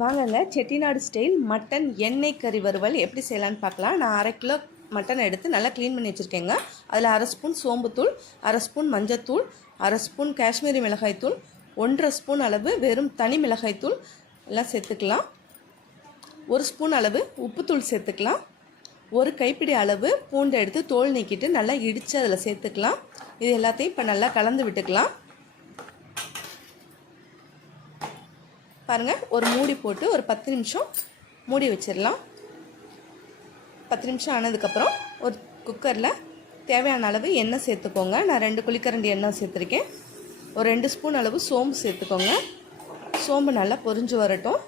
வாங்கங்க Chettinad style mutton எண்ணெய் கறி வறுவல் எப்படி செய்யலான்னு பார்க்கலாம். நான் 1/2 கிலோ மட்டன் எடுத்து நல்லா க்ளீன் பண்ணி வச்சுருக்கேங்க. அதில் 1/2 ஸ்பூன் சோம்புத்தூள், 1/2 ஸ்பூன் மஞ்சத்தூள், 1/2 ஸ்பூன் காஷ்மீரி மிளகாய்த்தூள், 1/2 ஸ்பூன் அளவு வெறும் தனி மிளகாய்த்தூள் எல்லாம் சேர்த்துக்கலாம். 1 ஸ்பூன் அளவு உப்புத்தூள் சேர்த்துக்கலாம். 1 கைப்பிடி அளவு பூண்டை எடுத்து தோல் நீக்கிட்டு நல்லா இடித்து அதில் சேர்த்துக்கலாம். இது எல்லாத்தையும் இப்போ நல்லா கலந்து விட்டுக்கலாம். பாருங்கள், ஒரு மூடி போட்டு ஒரு 10 நிமிஷம் மூடி வச்சிடலாம். 10 நிமிஷம் ஆனதுக்கப்புறம் ஒரு குக்கரில் தேவையான அளவு எண்ணெய் சேர்த்துக்கோங்க. நான் 2 குழிக்கரண்டி எண்ணெய் சேர்த்துருக்கேன். ஒரு 2 ஸ்பூன் அளவு சோம்பு சேர்த்துக்கோங்க. சோம்பு நல்லா பொரிஞ்சு வரட்டும்.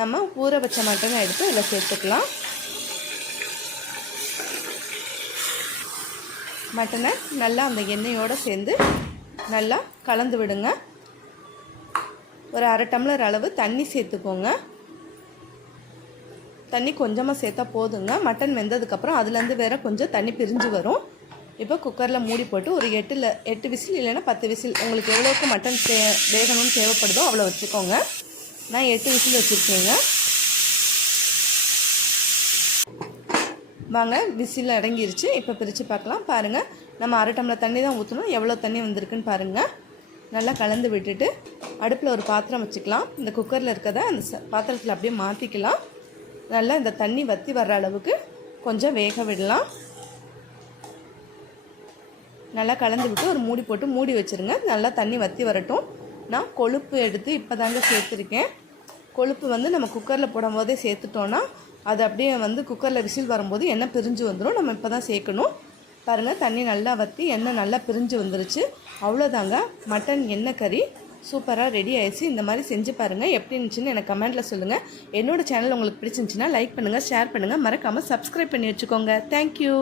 நம்ம ஊற வச்ச மட்டனை எடுத்து இதில் சேர்த்துக்கலாம். மட்டனை நல்லா அந்த எண்ணெயோடு சேர்ந்து நல்லா கலந்து விடுங்க. ஒரு 1/2 டம்ளர் அளவு தண்ணி சேர்த்துக்கோங்க. தண்ணி கொஞ்சமாக சேர்த்தா போதுங்க. மட்டன் வெந்ததுக்கப்புறம் அதுலேருந்து வேறு கொஞ்சம் தண்ணி பிரிஞ்சு வரும். இப்போ குக்கரில் மூடி போட்டு ஒரு 8 விசில் இல்லைன்னா 10 விசில் உங்களுக்கு எவ்வளோக்கு மட்டன் வேகணும்னு தேவைப்படுதோ அவ்வளோ வச்சுக்கோங்க. நான் 8 விசில் வச்சுருக்கேங்க. வாங்க, விசில் அடங்கிருச்சு. இப்போ பிரித்து பார்க்கலாம். பாருங்கள், நம்ம 1/2 டம்ளர் தண்ணி தான் ஊற்றணும். எவ்வளோ தண்ணி வந்திருக்குன்னு பாருங்கள். நல்லா கலந்து விட்டுட்டு அடுப்பில் ஒரு பாத்திரம் வச்சுக்கலாம். இந்த குக்கரில் இருக்கிறத அந்த பாத்திரத்தில் அப்படியே மாற்றிக்கலாம். நல்லா இந்த தண்ணி வற்றி வர்ற அளவுக்கு கொஞ்சம் வேக விடலாம். நல்லா கலந்து விட்டு ஒரு மூடி போட்டு மூடி வச்சுருங்க. நல்லா தண்ணி வற்றி வரட்டும். நான் கொழுப்பு எடுத்து இப்போ தாங்க சேர்த்துருக்கேன். கொழுப்பு நம்ம குக்கரில் போடும்போதே சேர்த்துட்டோன்னா அது அப்படியே குக்கரில் விசில் வரும்போது எண்ணெய் பிரிஞ்சு வந்துடும். நம்ம இப்போ தான் சேர்க்கணும். பாருங்கள், தண்ணி நல்லா வற்றி எண்ணெய் நல்லா பிரிஞ்சு வந்துருச்சு. அவ்வளோதாங்க, மட்டன் எண்ணெய் கறி சூப்பராக ரெடி ஆயிடுச்சு. இந்த மாதிரி செஞ்சு பாருங்கள். எப்படி இருந்துச்சுன்னு எனக்கு கமெண்ட்டில் சொல்லுங்கள். என்னோடய சேனல் உங்களுக்கு பிடிச்சிருந்துச்சின்னா லைக் பண்ணுங்கள், ஷேர் பண்ணுங்கள், மறக்காமல் சப்ஸ்கிரைப் பண்ணி வச்சுக்கோங்க. தேங்க்யூ.